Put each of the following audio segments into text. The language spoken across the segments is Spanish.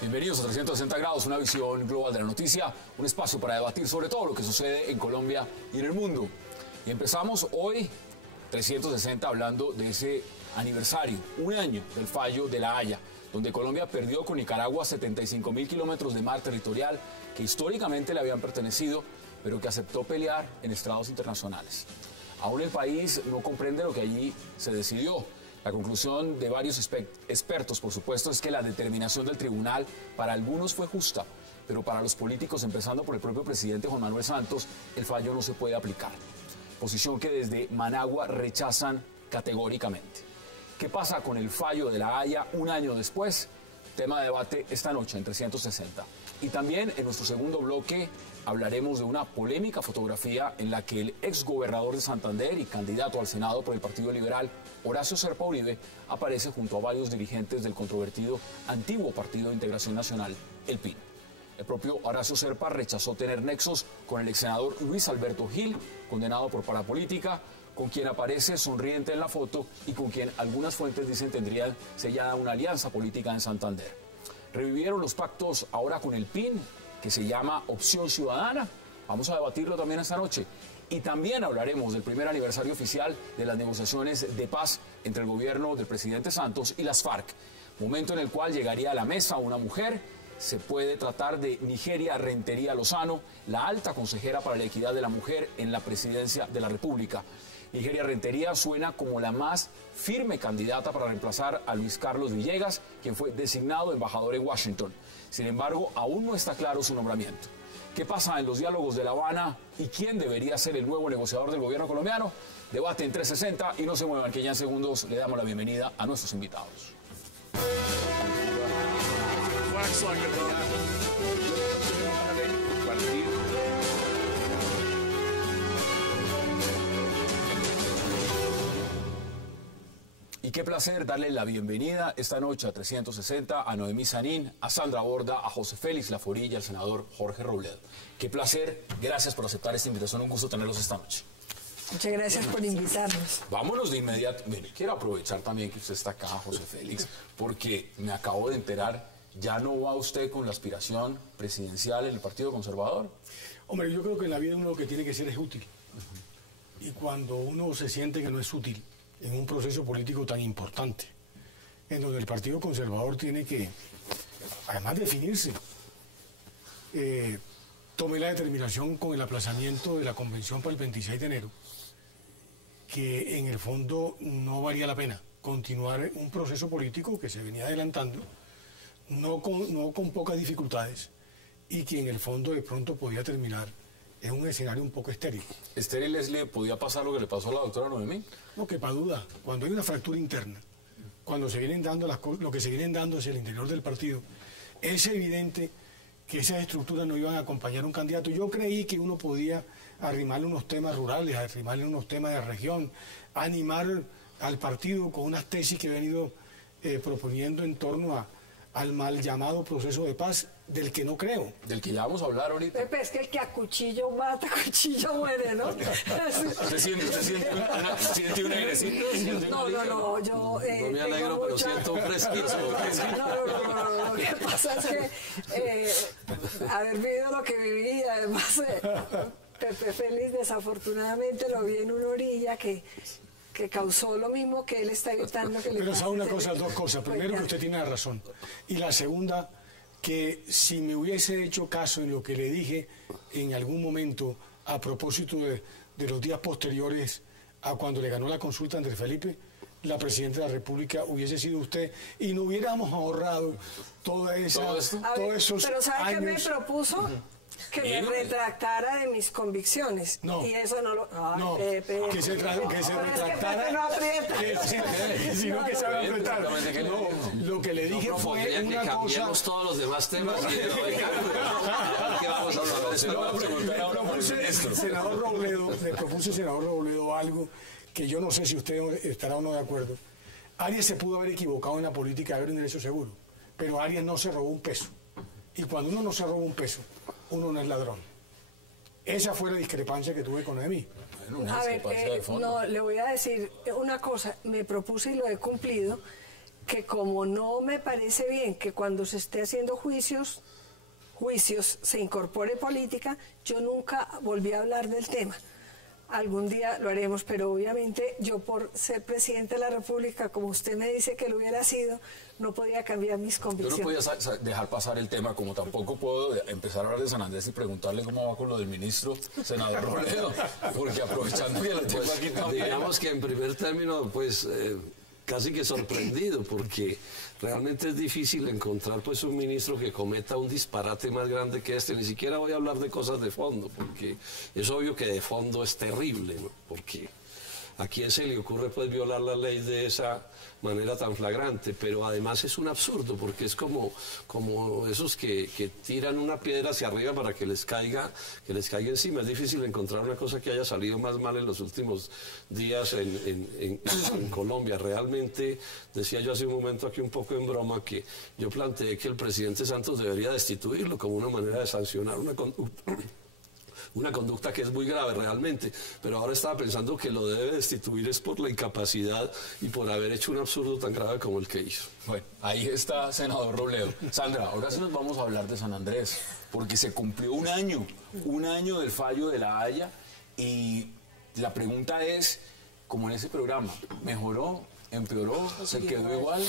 Bienvenidos a 360 grados, una visión global de la noticia, un espacio para debatir sobre todo lo que sucede en Colombia y en el mundo. Y empezamos hoy 360 hablando de ese aniversario, un año del fallo de La Haya, donde Colombia perdió con Nicaragua 75.000 kilómetros de mar territorial que históricamente le habían pertenecido, pero que aceptó pelear en estrados internacionales. Aún el país no comprende lo que allí se decidió. La conclusión de varios expertos, por supuesto, es que la determinación del tribunal para algunos fue justa, pero para los políticos, empezando por el propio presidente Juan Manuel Santos, el fallo no se puede aplicar. Posición que desde Managua rechazan categóricamente. ¿Qué pasa con el fallo de La Haya un año después? Tema de debate esta noche en 360. Y también en nuestro segundo bloque hablaremos de una polémica fotografía en la que el exgobernador de Santander y candidato al Senado por el Partido Liberal, Horacio Serpa Uribe, aparece junto a varios dirigentes del controvertido antiguo Partido de Integración Nacional, el PIN. El propio Horacio Serpa rechazó tener nexos con el exsenador Luis Alberto Gil, condenado por parapolítica, con quien aparece sonriente en la foto y con quien algunas fuentes dicen tendrían sellada una alianza política en Santander. Revivieron los pactos ahora con el PIN, que se llama Opción Ciudadana. Vamos a debatirlo también esta noche. Y también hablaremos del primer aniversario oficial de las negociaciones de paz entre el gobierno del presidente Santos y las FARC. Momento en el cual llegaría a la mesa una mujer. Se puede tratar de Nigeria Rentería Lozano, la alta consejera para la equidad de la mujer en la presidencia de la República. Nigeria Rentería suena como la más firme candidata para reemplazar a Luis Carlos Villegas, quien fue designado embajador en Washington. Sin embargo, aún no está claro su nombramiento. ¿Qué pasa en los diálogos de La Habana y quién debería ser el nuevo negociador del gobierno colombiano? Debate en 360 y no se muevan, que ya en segundos le damos la bienvenida a nuestros invitados. Y qué placer darle la bienvenida esta noche a 360 a Noemí Sanín, a Sandra Borda, a José Félix Laforilla, al senador Jorge Robledo. Qué placer, gracias por aceptar esta invitación, un gusto tenerlos esta noche. Muchas gracias por invitarnos. Vámonos de inmediato. Mire, quiero aprovechar también que usted está acá, José Félix, porque me acabo de enterar, ¿ya no va usted con la aspiración presidencial en el Partido Conservador? Hombre, yo creo que en la vida uno lo que tiene que ser es útil. Y cuando uno se siente que no es útil en un proceso político tan importante, en donde el Partido Conservador tiene que, además, definirse, tomé la determinación con el aplazamiento de la convención para el 26 de enero, que en el fondo no valía la pena continuar un proceso político que se venía adelantando, no con pocas dificultades, y que en el fondo de pronto podía terminar en un escenario un poco estéril. ¿Estéril le podía pasar lo que le pasó a la doctora Noemí? No quepa duda. Cuando hay una fractura interna, cuando se vienen dando lo que se vienen dando hacia el interior del partido, es evidente que esas estructuras no iban a acompañar a un candidato. Yo creí que uno podía arrimarle unos temas rurales, arrimarle unos temas de región, animar al partido con unas tesis que he venido proponiendo en torno al mal llamado proceso de paz, del que no creo. Del que ya vamos a hablar ahorita. Pepe, es que el que a cuchillo mata, a cuchillo muere, ¿no? ¿Usted siente un airecito? No, yo... no me alegro, pero siento un fresquito. No, lo que pasa es que haber vivido lo que viví, además, Pepe Félix desafortunadamente lo vi en una orilla que causó lo mismo que él está evitando que le pase. Pero sabe una cosa, dos cosas. Primero, que usted tiene la razón. Y la segunda, que si me hubiese hecho caso en lo que le dije en algún momento a propósito de los días posteriores a cuando le ganó la consulta a Andrés Felipe, la presidenta de la República hubiese sido usted y no hubiéramos ahorrado todos esos pero ¿sabe qué me años? Propuso? Que me retractara de mis convicciones. No. Y eso no lo... Ay, No, Pepe. que se retractara. No aprieta. Sino que sabe apretar. No, lo que le dije fue que una cosa... cambiemos todos los demás temas y de ¿qué vamos a hablar de esto? Senador Robledo, le propuse al senador Robledo algo que yo no sé si usted estará o no de acuerdo. Arias se pudo haber equivocado en la política de haber un ingreso seguro, pero Arias no se robó un peso. Y cuando uno no se roba un peso, uno no es ladrón. Esa fue la discrepancia que tuve con Noemí. Bueno, una A ver, discrepancia de fondo. no, le voy a decir una cosa, me propuse y lo he cumplido, que como no me parece bien que cuando se esté haciendo juicios se incorpore política, yo nunca volví a hablar del tema. Algún día lo haremos, pero obviamente yo por ser presidente de la República, como usted me dice que lo hubiera sido, no podía cambiar mis Yo convicciones. no podía dejar pasar el tema, como tampoco puedo empezar a hablar de San Andrés y preguntarle cómo va con lo del ministro, senador Robledo, porque aprovechando que lo tengo aquí también. Digamos que en primer término, pues casi que sorprendido, porque realmente es difícil encontrar pues un ministro que cometa un disparate más grande que este. Ni siquiera voy a hablar de cosas de fondo, porque es obvio que de fondo es terrible, ¿no? Porque ¿a quién se le ocurre pues violar la ley de esa manera tan flagrante? Pero además es un absurdo, porque es como esos que tiran una piedra hacia arriba para que les caiga encima. Es difícil encontrar una cosa que haya salido más mal en los últimos días en Colombia. Realmente, decía yo hace un momento aquí un poco en broma, que yo planteé que el presidente Santos debería destituirlo como una manera de sancionar una conducta que es muy grave realmente, pero ahora estaba pensando que lo debe destituir es por la incapacidad y por haber hecho un absurdo tan grave como el que hizo. Bueno, ahí está, senador Robledo. Sandra, ahora sí nos vamos a hablar de San Andrés, porque se cumplió un año del fallo de La Haya, y la pregunta es, como en ese programa, ¿mejoró? ¿Empeoró? ¿Se quedó igual?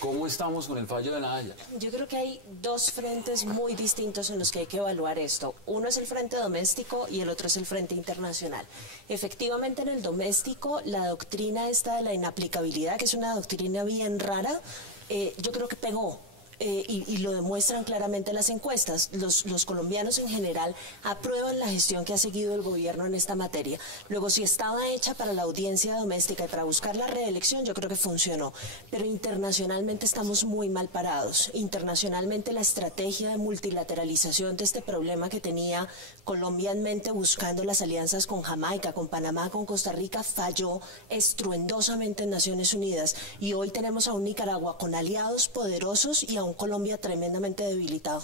¿Cómo estamos con el fallo de La Haya? Yo creo que hay dos frentes muy distintos en los que hay que evaluar esto. Uno es el frente doméstico y el otro es el frente internacional. Efectivamente, en el doméstico, la doctrina esta de la inaplicabilidad, que es una doctrina bien rara, yo creo que pegó. Y lo demuestran claramente las encuestas. Los colombianos en general aprueban la gestión que ha seguido el gobierno en esta materia. Luego, si estaba hecha para la audiencia doméstica y para buscar la reelección, yo creo que funcionó. Pero internacionalmente estamos muy mal parados. Internacionalmente, la estrategia de multilateralización de este problema que tenía Colombia en mente, buscando las alianzas con Jamaica, con Panamá, con Costa Rica, falló estruendosamente en Naciones Unidas. Y hoy tenemos a un Nicaragua con aliados poderosos y a un Colombia tremendamente debilitado.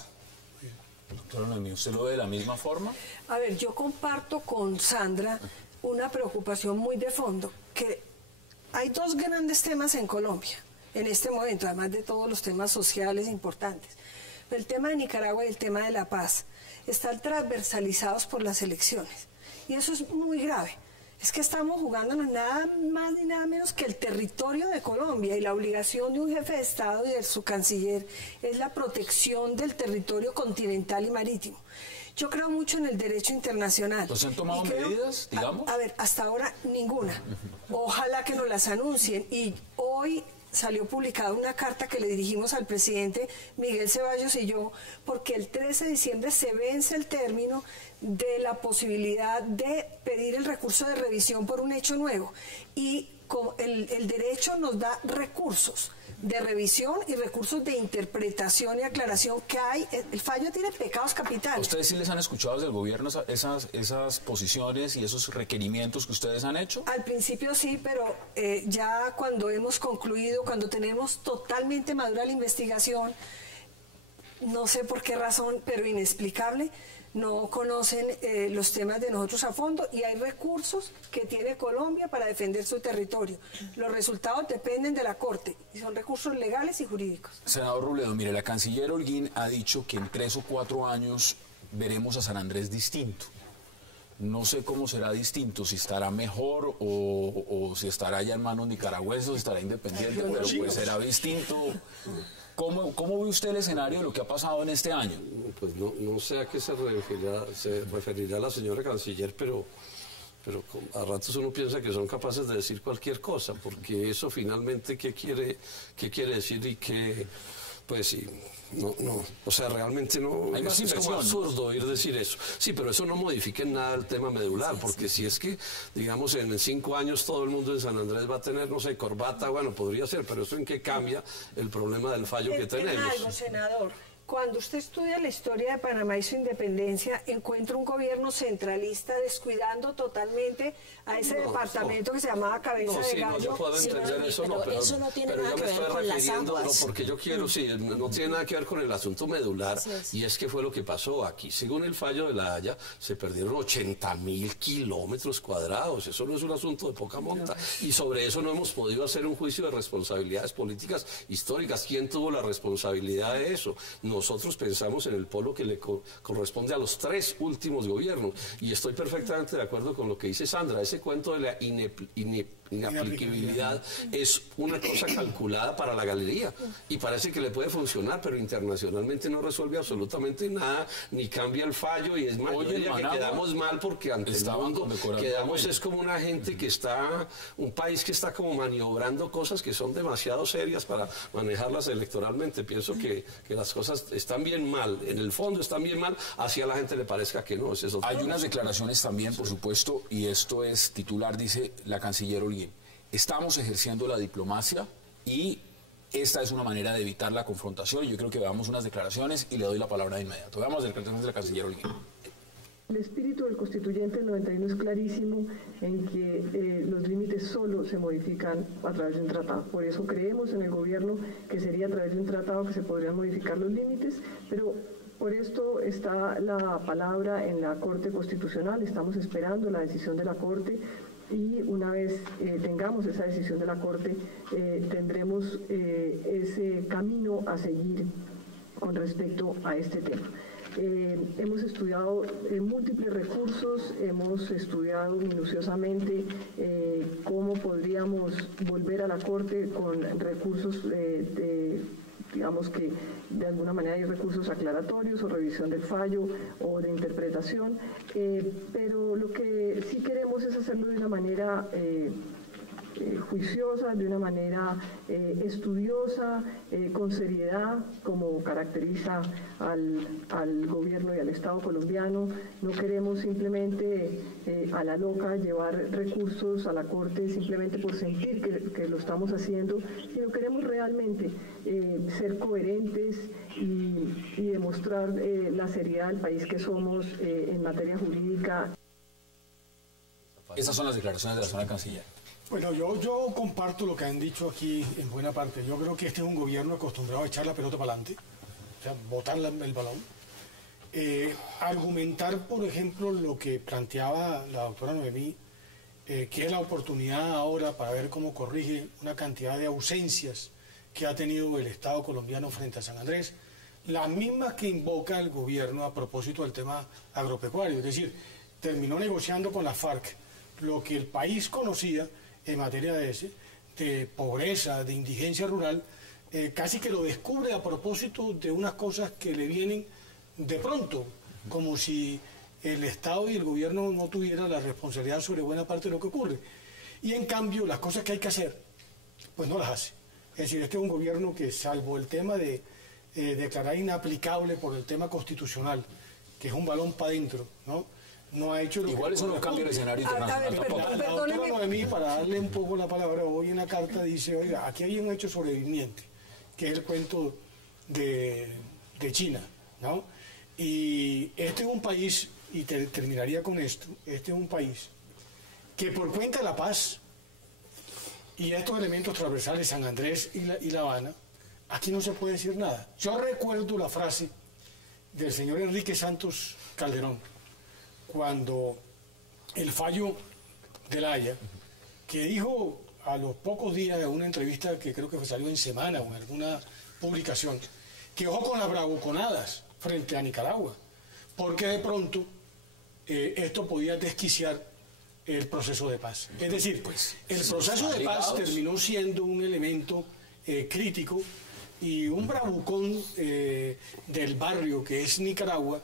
Doctora Noemí, ¿usted lo ve de la misma forma? A ver, yo comparto con Sandra una preocupación muy de fondo, que hay dos grandes temas en Colombia en este momento, además de todos los temas sociales importantes. El tema de Nicaragua y el tema de la paz están transversalizados por las elecciones, y eso es muy grave. Es que estamos jugándonos nada más ni nada menos que el territorio de Colombia, y la obligación de un jefe de Estado y de su canciller es la protección del territorio continental y marítimo. Yo creo mucho en el derecho internacional. ¿Entonces han tomado medidas, digamos? A ver, hasta ahora ninguna. Ojalá que nos las anuncien. Y hoy salió publicada una carta que le dirigimos al presidente Miguel Ceballos y yo, porque el 13 de diciembre se vence el término de la posibilidad de pedir el recurso de revisión por un hecho nuevo. Y el derecho nos da recursos de revisión y recursos de interpretación y aclaración que hay. El fallo tiene pecados capitales. ¿Ustedes sí les han escuchado desde el gobierno esas posiciones y esos requerimientos que ustedes han hecho? Al principio sí, pero ya cuando hemos concluido, cuando tenemos totalmente madura la investigación, no sé por qué razón, pero inexplicable, no conocen los temas de nosotros a fondo, y hay recursos que tiene Colombia para defender su territorio. Los resultados dependen de la Corte y son recursos legales y jurídicos. Senador Robledo, mire, la canciller Holguín ha dicho que en 3 o 4 años veremos a San Andrés distinto. No sé cómo será distinto, si estará mejor o si estará ya en manos nicaragüenses o estará independiente, pero pues será distinto. ¿Cómo ve usted el escenario de lo que ha pasado en este año? Pues no sé a qué se referirá la señora canciller, pero a ratos uno piensa que son capaces de decir cualquier cosa, porque eso finalmente qué quiere decir y qué, pues sí, no, o sea, realmente no, es como absurdo oír decir eso. Sí, pero eso no modifica en nada el tema medular, porque si es que, digamos, en 5 años todo el mundo en San Andrés va a tener, no sé, corbata, bueno, podría ser, pero eso en qué cambia el problema del fallo que tenemos. Algo, senador, Cuando usted estudia la historia de Panamá y su independencia, encuentra un gobierno centralista descuidando totalmente a ese departamento que se llamaba Cabeza de Gallo. Yo puedo entender eso, pero eso no tiene pero nada yo que me ver estoy con las refiriendo, aguas. no, porque yo quiero, sí, no tiene nada que ver con el asunto medular, y es que fue lo que pasó aquí. Según el fallo de La Haya, se perdieron 80.000 kilómetros cuadrados. Eso no es un asunto de poca monta. Y sobre eso no hemos podido hacer un juicio de responsabilidades políticas históricas. ¿Quién tuvo la responsabilidad de eso? Nosotros pensamos en el polo que le corresponde a los 3 últimos gobiernos. Y estoy perfectamente de acuerdo con lo que dice Sandra. Ese cuento de la inaplicabilidad es una cosa calculada para la galería. Y parece que le puede funcionar, pero internacionalmente no resuelve absolutamente nada, ni cambia el fallo. Y es más, yo diría que quedamos mal porque ante el mundo quedamos es como una gente que está, un país que está como maniobrando cosas que son demasiado serias para manejarlas electoralmente. Pienso que las cosas están bien mal, en el fondo están bien mal, así a la gente le parezca que no. Hay unas declaraciones también, por supuesto, y esto es titular, dice la canciller Holguín. Estamos ejerciendo la diplomacia y esta es una manera de evitar la confrontación. Yo creo que veamos unas declaraciones y le doy la palabra de inmediato. Veamos las declaraciones de la canciller Holguín. El espíritu del Constituyente del 91 es clarísimo en que los límites solo se modifican a través de un tratado. Por eso creemos en el gobierno que sería a través de un tratado que se podrían modificar los límites, pero por esto está la palabra en la Corte Constitucional. Estamos esperando la decisión de la Corte y una vez tengamos esa decisión de la Corte, tendremos ese camino a seguir con respecto a este tema. Hemos estudiado múltiples recursos, hemos estudiado minuciosamente cómo podríamos volver a la Corte con recursos, digamos que de alguna manera hay recursos aclaratorios o revisión del fallo o de interpretación, pero lo que sí queremos es hacerlo de una manera juiciosa, de una manera estudiosa, con seriedad, como caracteriza al gobierno y al Estado colombiano. No queremos simplemente a la loca llevar recursos a la Corte simplemente por sentir que lo estamos haciendo, sino queremos realmente ser coherentes y demostrar la seriedad del país que somos en materia jurídica. Estas son las declaraciones de la señora canciller. Bueno, yo comparto lo que han dicho aquí en buena parte. Yo creo que este es un gobierno acostumbrado a echar la pelota para adelante, o sea, botar el balón. Argumentar, por ejemplo, lo que planteaba la doctora Noemí, que es la oportunidad ahora para ver cómo corrige una cantidad de ausencias que ha tenido el Estado colombiano frente a San Andrés, las mismas que invoca el gobierno a propósito del tema agropecuario. Es decir, terminó negociando con la FARC lo que el país conocía en materia de pobreza, de indigencia rural, casi que lo descubre a propósito de unas cosas que le vienen de pronto, como si el Estado y el gobierno no tuvieran la responsabilidad sobre buena parte de lo que ocurre. Y en cambio, las cosas que hay que hacer, pues no las hace. Es decir, este es un gobierno que, salvo el tema de declarar inaplicable por el tema constitucional, que es un balón para adentro, no ha hecho lo igual que eso no cambia el escenario internacional tampoco. La doctora Noemí, para darle un poco la palabra, hoy en la carta dice, oiga, aquí hay un hecho sobreviviente, que es el cuento de China, ¿no? Y este es un país, y terminaría con esto, este es un país que por cuenta de la paz y estos elementos transversales, San Andrés y La Habana, aquí no se puede decir nada. Yo recuerdo la frase del señor Enrique Santos Calderón, cuando el fallo de La Haya, que dijo a los pocos días de una entrevista que creo que salió en Semana o en alguna publicación, que ojo con las bravuconadas frente a Nicaragua, porque de pronto esto podía desquiciar el proceso de paz. Es decir, el proceso de paz terminó siendo un elemento crítico y un bravucón del barrio que es Nicaragua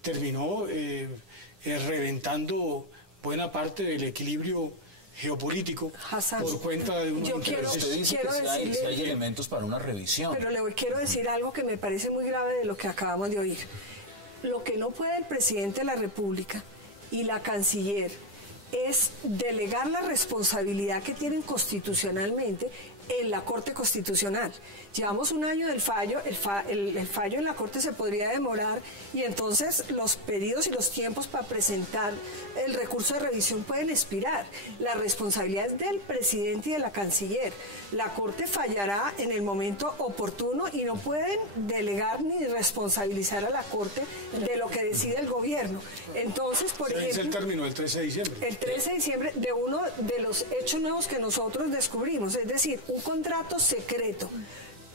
terminó reventando buena parte del equilibrio geopolítico Hassan, por cuenta de unos intereses. Usted dice que sí hay elementos para una revisión. Pero le quiero decir algo que me parece muy grave de lo que acabamos de oír. Lo que no puede el presidente de la República y la canciller es delegar la responsabilidad que tienen constitucionalmente en la Corte Constitucional. Llevamos un año del fallo, el fallo en la Corte se podría demorar y entonces los pedidos y los tiempos para presentar el recurso de revisión pueden expirar. La responsabilidad es del presidente y de la canciller. La Corte fallará en el momento oportuno y no pueden delegar ni responsabilizar a la Corte de lo que decide el gobierno. Entonces, por ejemplo... el término el 13 de diciembre. El 13 de diciembre de uno de los hechos nuevos que nosotros descubrimos, es decir, un contrato secreto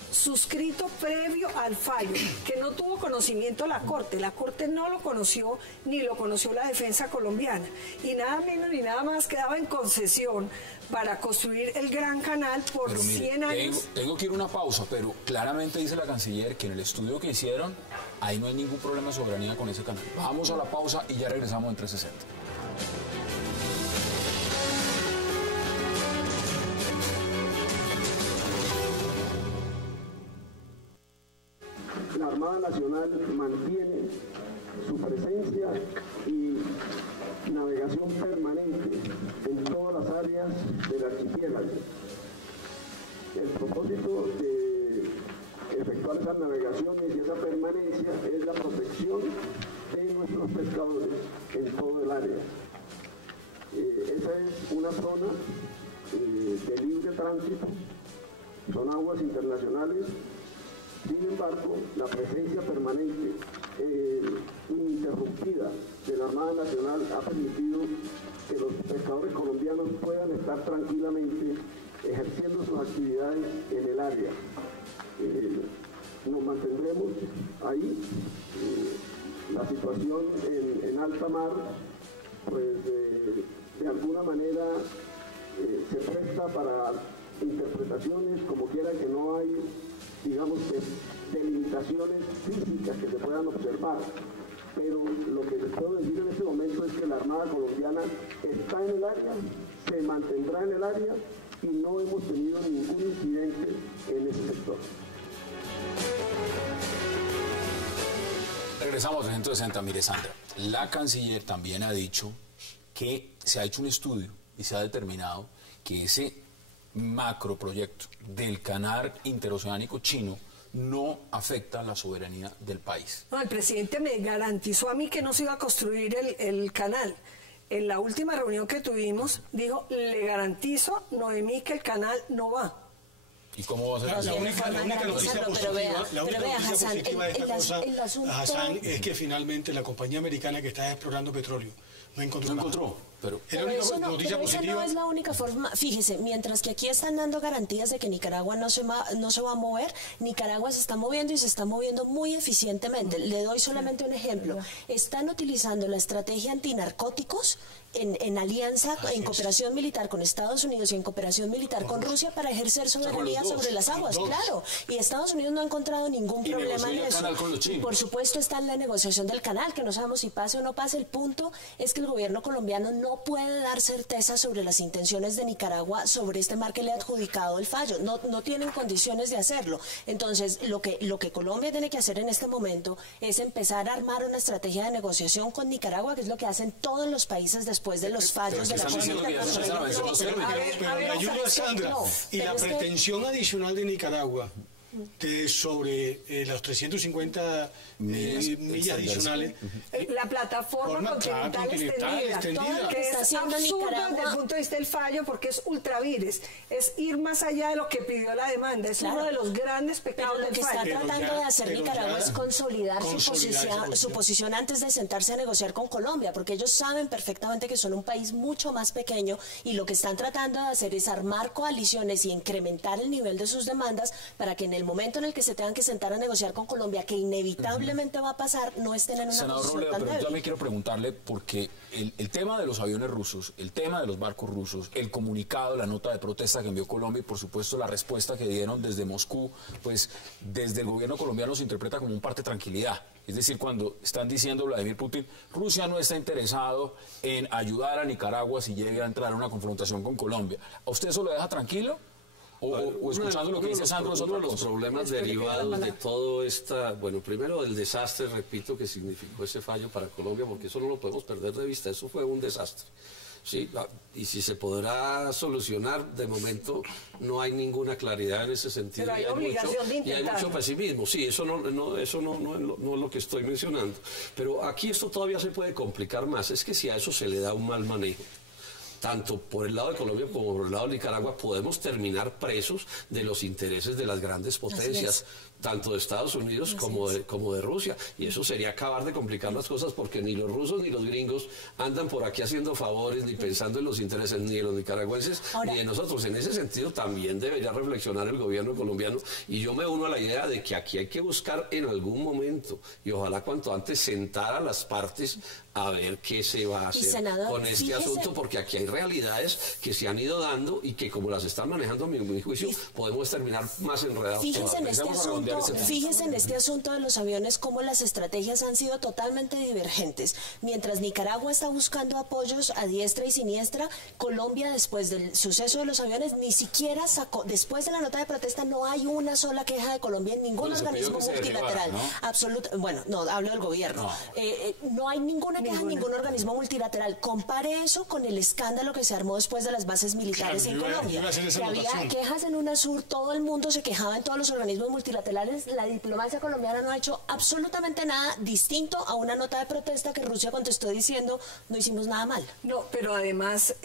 suscrito previo al fallo, que no tuvo conocimiento la Corte no lo conoció ni lo conoció la defensa colombiana, y nada menos ni nada más quedaba en concesión para construir el Gran Canal por pero mire, 100 años. Tengo que ir a una pausa, pero claramente dice la canciller que en el estudio que hicieron, ahí no hay ningún problema de soberanía con ese canal. Vamos a la pausa y ya regresamos en 360. La Armada Nacional mantiene su presencia y navegación permanente en todas las áreas del archipiélago. El propósito de efectuar esas navegaciones y esa permanencia es la protección de nuestros pescadores en todo el área. Esa es una zona de libre tránsito, son aguas internacionales. Sin embargo, la presencia permanente, ininterrumpida de la Armada Nacional ha permitido que los pescadores colombianos puedan estar tranquilamente ejerciendo sus actividades en el área. Nos mantendremos ahí. La situación en alta mar, pues de alguna manera se presta para interpretaciones, como quiera que no hay, digamos, delimitaciones físicas que se puedan observar, pero lo que les puedo decir en este momento es que la Armada colombiana está en el área, se mantendrá en el área y no hemos tenido ningún incidente en ese sector. Regresamos a 360. Mire, Sandra, la canciller también ha dicho que se ha hecho un estudio y se ha determinado que ese macroproyecto del canal interoceánico chino no afecta la soberanía del país. No, el presidente me garantizó a mí que no se iba a construir el canal. En la última reunión que tuvimos, dijo, le garantizo, Noemí, que el canal no va. ¿Y cómo va a ser La eso? única noticia positiva de esta cosa, Hassan, es que finalmente la compañía americana que está explorando petróleo no encontró nada. Pero Es la única Esa noticia no positiva. es la única forma. Fíjese, mientras que aquí están dando garantías de que Nicaragua no se va a mover, Nicaragua se está moviendo y se está moviendo muy eficientemente. Le doy solamente un ejemplo. Están utilizando la estrategia antinarcóticos en alianza, en cooperación militar con Estados Unidos y en cooperación militar con Rusia para ejercer soberanía sobre las aguas. Claro. Y Estados Unidos no ha encontrado ningún problema en eso. Y por supuesto está en la negociación del canal, que no sabemos si pase o no pase. El punto es que el gobierno colombiano no puede dar certeza sobre las intenciones de Nicaragua sobre este mar que le ha adjudicado el fallo. No tienen condiciones de hacerlo. Entonces, lo que Colombia tiene que hacer en este momento es empezar a armar una estrategia de negociación con Nicaragua, que es lo que hacen todos los países después de los fallos de la Corte Internacional. Pero la ayuda de Sandra y la pretensión adicional de Nicaragua sobre los 350 millas adicionales. La plataforma continental extendida, que es absurda desde el punto de vista del fallo, porque es ultravires, es ir más allá de lo que pidió la demanda, es uno de los grandes pecados del fallo. Lo que está tratando de hacer Nicaragua es consolidar su posición antes de sentarse a negociar con Colombia, porque ellos saben perfectamente que son un país mucho más pequeño y lo que están tratando de hacer es armar coaliciones y incrementar el nivel de sus demandas para que en el momento en el que se tengan que sentar a negociar con Colombia, que inevitablemente va a pasar, no estén en una Senador posición Robledo, tan pero débil. yo también quiero preguntarle, porque el tema de los aviones rusos, el tema de los barcos rusos, el comunicado, la nota de protesta que envió Colombia y por supuesto la respuesta que dieron desde Moscú, pues desde el gobierno colombiano se interpreta como un parte de tranquilidad. Es decir, cuando están diciendo Vladimir Putin, Rusia no está interesado en ayudar a Nicaragua si llega a entrar en una confrontación con Colombia. ¿A usted eso lo deja tranquilo? O escuchando lo que dice Sandro, es uno de los problemas derivados de todo esta, bueno, primero el desastre, repito, que significó ese fallo para Colombia, porque eso no lo podemos perder de vista, eso fue un desastre. Sí, y si se podrá solucionar, de momento no hay ninguna claridad en ese sentido. Pero hay obligación de intentar. Y hay mucho pesimismo. Sí, eso no es lo que estoy mencionando. Pero aquí esto todavía se puede complicar más. Es que si a eso se le da un mal manejo, tanto por el lado de Colombia como por el lado de Nicaragua, podemos terminar presos de los intereses de las grandes potencias, tanto de Estados Unidos como de Rusia. Y eso sería acabar de complicar las cosas, porque ni los rusos ni los gringos andan por aquí haciendo favores, ni pensando en los intereses ni de los nicaragüenses ni de nosotros. En ese sentido también debería reflexionar el gobierno colombiano, y yo me uno a la idea de que aquí hay que buscar en algún momento, y ojalá cuanto antes, sentar a las partes a ver qué se va a hacer con este asunto, porque aquí hay realidades que se han ido dando y que, como las están manejando, a mi juicio, podemos terminar más enredados. Fíjense en este asunto de los aviones, cómo las estrategias han sido totalmente divergentes. Mientras Nicaragua está buscando apoyos a diestra y siniestra, Colombia, después del suceso de los aviones, ni siquiera sacó, después de la nota de protesta, no hay una sola queja de Colombia en ningún organismo multilateral. Bueno, no, hablo del gobierno. No hay ninguna queja en ningún organismo multilateral. Compare eso con el escándalo que se armó después de las bases militares en Colombia. Que había quejas en UNASUR, todo el mundo se quejaba en todos los organismos multilaterales. La diplomacia colombiana no ha hecho absolutamente nada distinto a una nota de protesta que Rusia contestó diciendo no hicimos nada mal. No, pero además,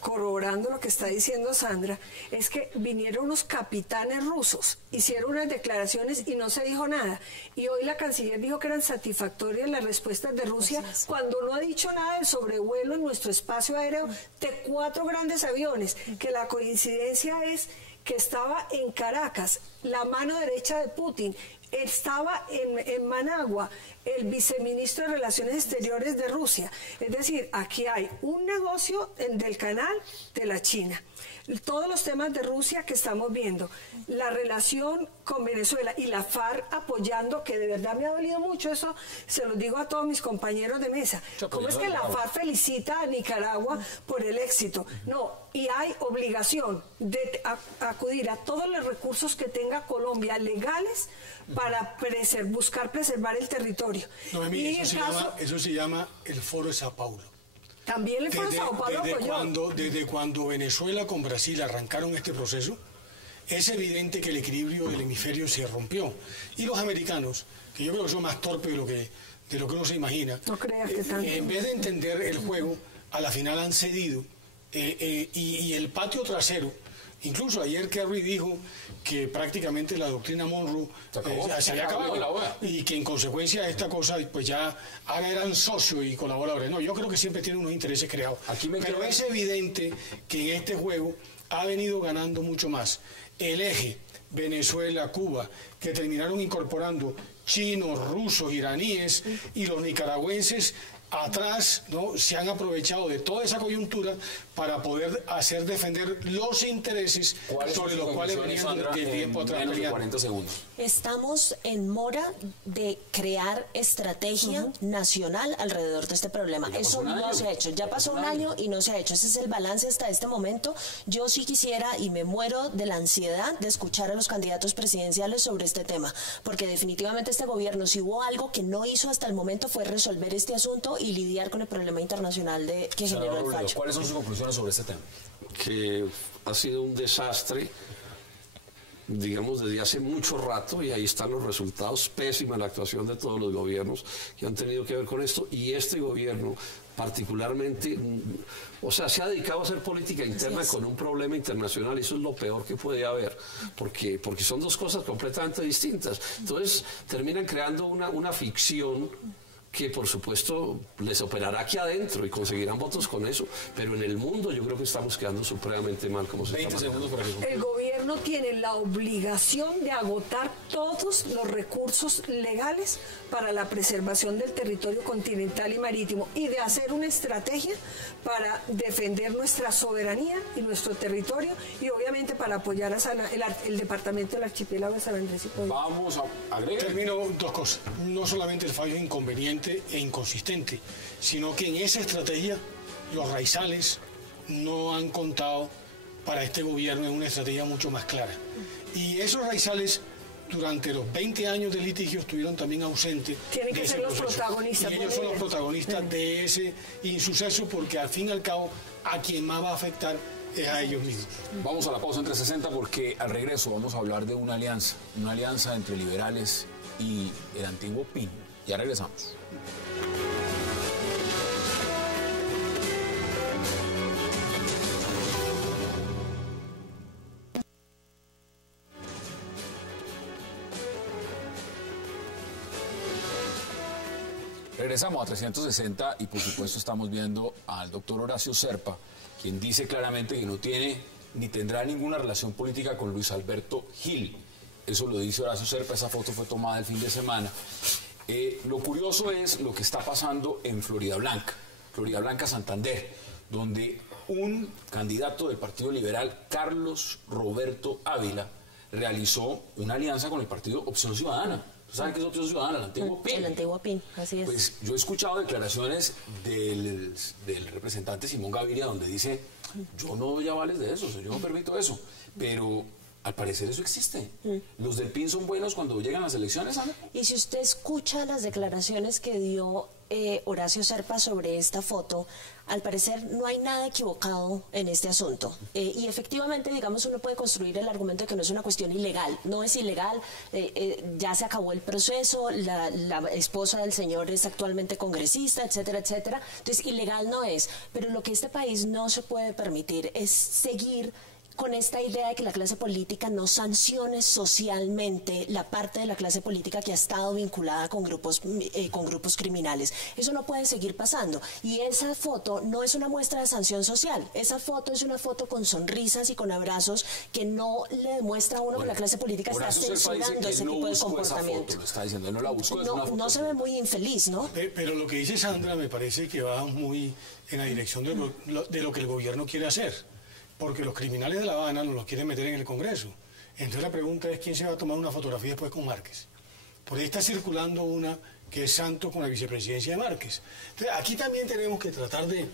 corroborando lo que está diciendo Sandra, es que vinieron unos capitanes rusos, hicieron unas declaraciones y no se dijo nada. Y hoy la canciller dijo que eran satisfactorias las respuestas de Rusia, cuando no ha dicho nada del sobrevuelo en nuestro espacio aéreo de 4 grandes aviones, que la coincidencia es que estaba en Caracas, la mano derecha de Putin, estaba en Managua el viceministro de Relaciones Exteriores de Rusia. Es decir, aquí hay un negocio del canal de la China. Todos los temas de Rusia que estamos viendo, la relación con Venezuela y la FARC apoyando, que de verdad me ha dolido mucho, eso se lo digo a todos mis compañeros de mesa. ¿Cómo es que la FARC felicita a Nicaragua por el éxito? No, y hay obligación de acudir a todos los recursos que tenga Colombia legales para buscar preservar el territorio. No, eso se llama el Foro de Sao Paulo. También el Foro de Sao Paulo apoyó. Desde cuando Venezuela con Brasil arrancaron este proceso, es evidente que el equilibrio del hemisferio se rompió. Y los americanos, que yo creo que son más torpes de lo que uno se imagina, no creas que tanto. En vez de entender el juego, a la final han cedido. Y el patio trasero, incluso ayer Kerry dijo que prácticamente la doctrina Monroe se había acabado, y que en consecuencia de esta cosa pues ya ahora eran socios y colaboradores. No, yo creo que siempre tienen unos intereses creados. Pero es evidente que en este juego ha venido ganando mucho más el eje Venezuela, Cuba, que terminaron incorporando chinos, rusos, iraníes, y los nicaragüenses atrás, ¿no? Se han aprovechado de toda esa coyuntura para poder hacer defender los intereses sobre los cuales venían de tiempo atrás. Menos de 40 segundos. Estamos en mora de crear estrategia nacional alrededor de este problema. Eso no se ha hecho. Ya pasó un año y no se ha hecho. Ese es el balance hasta este momento. Yo sí quisiera, y me muero de la ansiedad de escuchar a los candidatos presidenciales sobre este tema, porque definitivamente este gobierno, si hubo algo que no hizo hasta el momento, fue resolver este asunto y lidiar con el problema internacional que generó el fallo. ¿Cuáles son sus conclusiones sobre este tema? Que ha sido un desastre, digamos, desde hace mucho rato, y ahí están los resultados. Pésima la actuación de todos los gobiernos que han tenido que ver con esto, y este gobierno particularmente, o sea, se ha dedicado a hacer política interna con un problema internacional, y eso es lo peor que puede haber, porque son dos cosas completamente distintas. Entonces terminan creando una ficción que por supuesto les operará aquí adentro y conseguirán votos con eso, pero en el mundo yo creo que estamos quedando supremamente mal como se 20 está segundos para que... El gobierno tiene la obligación de agotar todos los recursos legales para la preservación del territorio continental y marítimo, y de hacer una estrategia para defender nuestra soberanía y nuestro territorio, y obviamente para apoyar el departamento del archipiélago de San Andrés y Coyol. Vamos a agregar. Termino dos cosas. No solamente el fallo es inconveniente e inconsistente, sino que en esa estrategia los raizales no han contado para este gobierno en una estrategia mucho más clara. Y esos raizales durante los 20 años de litigio estuvieron también ausentes. Tienen que ser los protagonistas. Y ellos son los protagonistas de ese insuceso, porque al fin y al cabo a quien más va a afectar es a ellos mismos. Vamos a la pausa en 360 porque al regreso vamos a hablar de una alianza entre liberales y el antiguo PIN. Ya regresamos. Regresamos a 360 y por supuesto estamos viendo al doctor Horacio Serpa, quien dice claramente que no tiene ni tendrá ninguna relación política con Luis Alberto Gil. Eso lo dice Horacio Serpa, esa foto fue tomada el fin de semana. Lo curioso es lo que está pasando en Florida Blanca, Santander, donde un candidato del Partido Liberal, Carlos Roberto Ávila, realizó una alianza con el partido Opción Ciudadana. ¿Saben qué es Opción Ciudadana? El antiguo PIN. El antiguo PIN, así es. Pues yo he escuchado declaraciones del representante Simón Gaviria donde dice, yo no doy avales de eso, yo no permito eso, pero al parecer eso existe. ¿Los del PIN son buenos cuando llegan las elecciones, Ana? Y si usted escucha las declaraciones que dio Horacio Serpa sobre esta foto, al parecer no hay nada equivocado en este asunto. Y efectivamente, digamos, uno puede construir el argumento de que no es una cuestión ilegal. No es ilegal, ya se acabó el proceso, la esposa del señor es actualmente congresista, etcétera, etcétera. Entonces, ilegal no es. Pero lo que este país no se puede permitir es seguir con esta idea de que la clase política no sancione socialmente la parte de la clase política que ha estado vinculada con grupos criminales. Eso no puede seguir pasando. Y esa foto no es una muestra de sanción social. Esa foto es una foto con sonrisas y con abrazos que no le demuestra a uno que la clase política está censurando ese tipo de comportamiento. Lo está diciendo, no la buscó, no se ve muy infeliz, ¿no? Pero lo que dice Sandra me parece que va muy en la dirección de lo que el gobierno quiere hacer. Porque los criminales de La Habana nos los quieren meter en el Congreso. Entonces la pregunta es quién se va a tomar una fotografía después con Márquez. Por ahí está circulando una que es Santos con la vicepresidencia de Márquez. Entonces aquí también tenemos que tratar de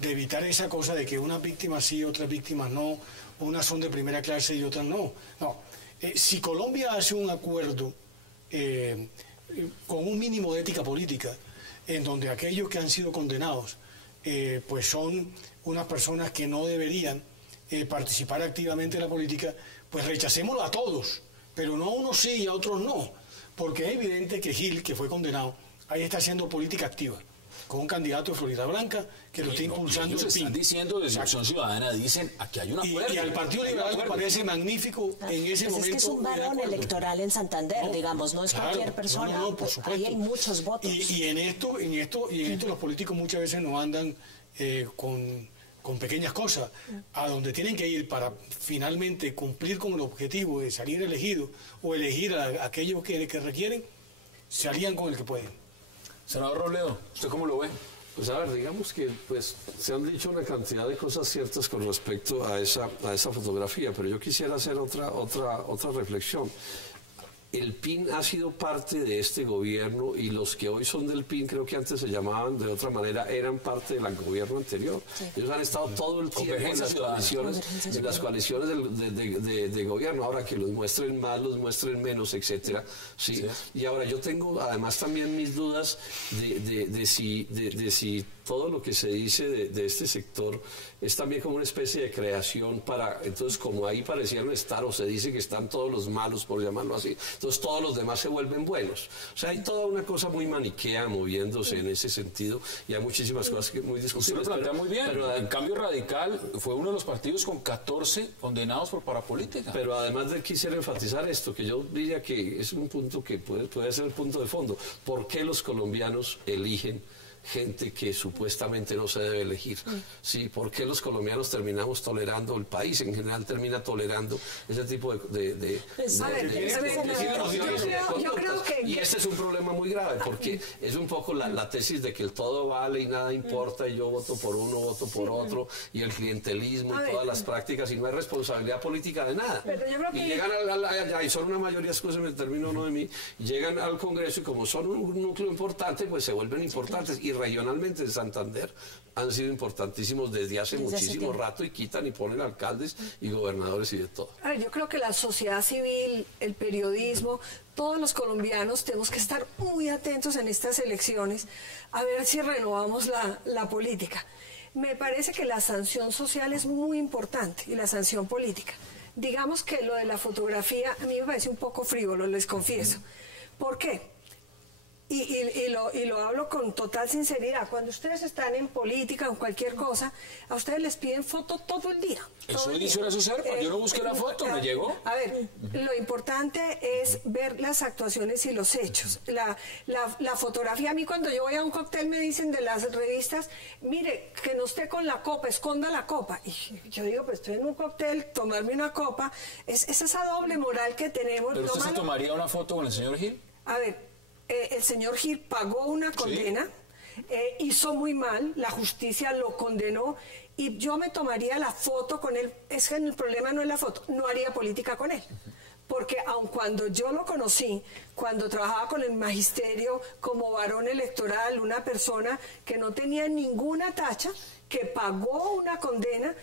evitar esa cosa de que unas víctimas sí, otras víctimas no, unas son de primera clase y otras no. No. Si Colombia hace un acuerdo con un mínimo de ética política, en donde aquellos que han sido condenados pues son unas personas que no deberían participar activamente en la política, pues rechacémoslo a todos, pero no a unos sí y a otros no, porque es evidente que Gil, que fue condenado, ahí está haciendo política activa, con un candidato de Florida Blanca que lo está impulsando el PIN. Están diciendo desde Acción Ciudadana, dicen, aquí hay una acuerdo. Y al Partido Liberal le parece magnífico en ese momento. Es que es un varón electoral en Santander, digamos, no es cualquier persona. No, por supuesto. Ahí hay muchos votos. Y en esto los políticos muchas veces no andan con pequeñas cosas, a donde tienen que ir para finalmente cumplir con el objetivo de salir elegido o elegir a aquellos que requieren, se alían con el que pueden. Senador Robledo, ¿usted cómo lo ve? Pues a ver, digamos que pues se han dicho una cantidad de cosas ciertas con respecto a esa fotografía, pero yo quisiera hacer otra reflexión. El PIN ha sido parte de este gobierno y los que hoy son del PIN, creo que antes se llamaban de otra manera, eran parte del gobierno anterior. Sí. Ellos han estado todo el tiempo en las coaliciones de gobierno, ahora que los muestren más, los muestren menos, etcétera. ¿sí? Sí. Y ahora yo tengo además también mis dudas de si todo lo que se dice de este sector es también como una especie de creación para, entonces como ahí parecieron estar, o se dice que están todos los malos, por llamarlo así, entonces todos los demás se vuelven buenos. O sea, hay toda una cosa muy maniquea moviéndose en ese sentido, y hay muchísimas cosas que muy discutibles. Usted lo plantea muy bien, pero en Cambio Radical fue uno de los partidos con 14 condenados por parapolítica. Pero además quisiera enfatizar esto, que yo diría que es un punto que puede ser el punto de fondo. ¿Por qué los colombianos eligen gente que supuestamente no se debe elegir? ¿Sí? ¿Por qué los colombianos terminamos tolerando, el país en general termina tolerando ese tipo de y este es un problema muy grave, porque es un poco la tesis de que el todo vale y nada importa, y yo voto por uno, voto por otro, y el clientelismo y todas las prácticas, y no hay responsabilidad política de nada. Y llegan y son una mayoría, escúcheme, termino uno de mí, llegan al Congreso y como son un núcleo importante, pues se vuelven importantes y regionalmente en Santander han sido importantísimos desde hace muchísimo rato y quitan y ponen alcaldes y gobernadores y de todo. A ver, yo creo que la sociedad civil, el periodismo, todos los colombianos tenemos que estar muy atentos en estas elecciones a ver si renovamos la política. Me parece que la sanción social es muy importante y la sanción política. Digamos que lo de la fotografía a mí me parece un poco frívolo, les confieso. ¿Por qué? Y lo hablo con total sinceridad. Cuando ustedes están en política o en cualquier cosa, a ustedes les piden foto todo el día. Eso dice su serpa. Yo no busqué la foto, me llegó. A ver, lo importante es ver las actuaciones y los hechos. La fotografía, a mí cuando yo voy a un cóctel me dicen de las revistas, mire, que no esté con la copa, esconda la copa. Y yo digo, pues estoy en un cóctel, tomarme una copa, es esa doble moral que tenemos. ¿Pero usted se tomaría una foto con el señor Gil? A ver, el señor Gil pagó una condena, hizo muy mal, la justicia lo condenó y yo me tomaría la foto con él. Es que el problema no es la foto, no haría política con él. Porque aun cuando yo lo conocí, cuando trabajaba con el magisterio como varón electoral, una persona que no tenía ninguna tacha, que pagó una condena,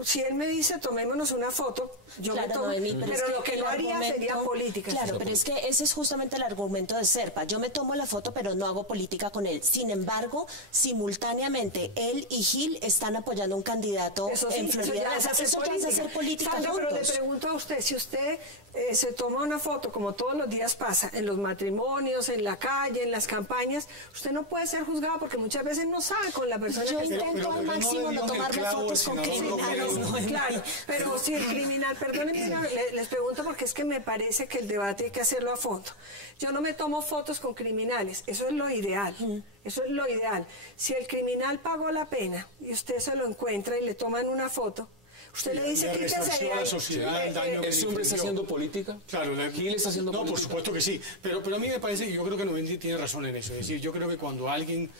si él me dice tomémonos una foto, yo me tomo, pero lo que no haría sería política. Claro, pero es que ese es justamente el argumento de Serpa. Yo me tomo la foto, pero no hago política con él. Sin embargo, simultáneamente, él y Gil están apoyando a un candidato en Florida. Eso ya es hacer política Sandra, juntos. pero le pregunto a usted, si usted se toma una foto, como todos los días pasa, en los matrimonios, en la calle, en las campañas, usted no puede ser juzgado porque muchas veces no sabe con la persona Yo que intento al máximo no tomarme fotos con criminales. Claro, pero si el criminal, perdónenme, les pregunto porque es que me parece que el debate hay que hacerlo a fondo. Yo no me tomo fotos con criminales, eso es lo ideal, eso es lo ideal. Si el criminal pagó la pena y usted se lo encuentra y le toman una foto, usted le dice que a la sociedad el daño que ¿Ese hombre está haciendo política? Claro, Gil está haciendo política. No, por supuesto que sí, pero a mí me parece, y yo creo que Novendi tiene razón en eso, es decir, yo creo que cuando alguien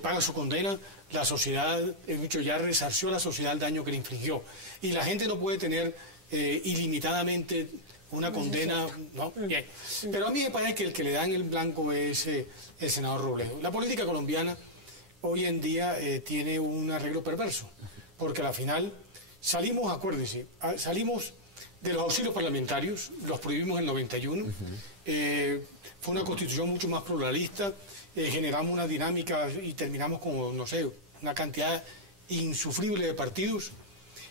paga su condena, la sociedad, ya resarció a la sociedad el daño que le infligió, y la gente no puede tener ilimitadamente una condena, ¿no? Bien. Pero a mí me parece que el que le dan el blanco es el senador Robledo. La política colombiana hoy en día tiene un arreglo perverso, porque a la final salimos, acuérdense, salimos de los auxilios parlamentarios, los prohibimos en el 91, fue una constitución mucho más pluralista, generamos una dinámica y terminamos con, no sé, una cantidad insufrible de partidos,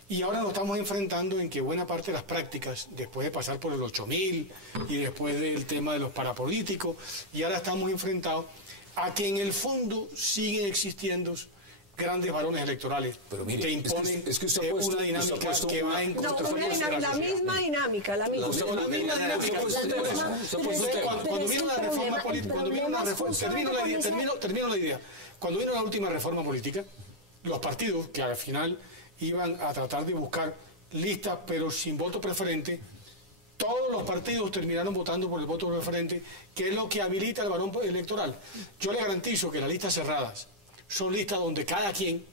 y ahora nos estamos enfrentando en que buena parte de las prácticas, después de pasar por el 8000 y después del tema de los parapolíticos, y ahora estamos enfrentados a que en el fondo siguen existiendo grandes varones electorales, pero mire, que imponen es que usted ha puesto, una dinámica que va en contra de la misma dinámica, la misma dinámica. Cuando vino la reforma política, termino la idea, cuando vino la última reforma política, los partidos que al final iban a tratar de buscar listas pero sin voto preferente, todos los partidos terminaron votando por el voto preferente, que es lo que habilita el varón electoral. Yo le garantizo que las listas cerradas son listas donde cada quien,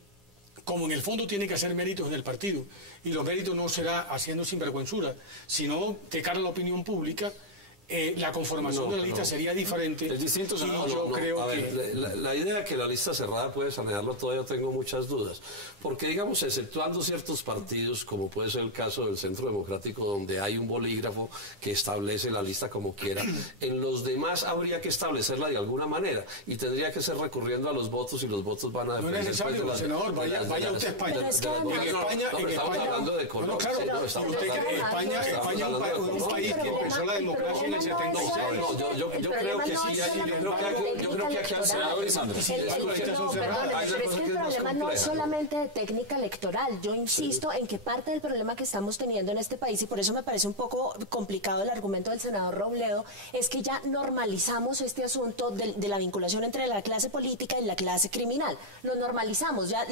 como en el fondo tiene que hacer méritos en el partido, y los méritos no será haciendo sinvergüenzura, sino de cara a la opinión pública, la conformación de la lista sería diferente. Es distinto, la idea de que la lista cerrada puede sanearlo todavía tengo muchas dudas, porque digamos, exceptuando ciertos partidos, como puede ser el caso del Centro Democrático, donde hay un bolígrafo que establece la lista como quiera, en los demás habría que establecerla de alguna manera, y tendría que ser recurriendo a los votos, y los votos van a depender. No es necesario, senador, vaya usted a España. Estamos hablando de Colombia. España es un país que empezó la democracia en el 76. Yo creo que sí, yo creo que aquí al senador y Sandra. Pero es que el problema no es solamente de técnica electoral. Yo insisto en que parte del problema que estamos teniendo en este país, y por eso me parece un poco complicado el argumento del senador Robledo, es que ya normalizamos este asunto de la vinculación entre la clase política y la clase criminal. Lo normalizamos, ya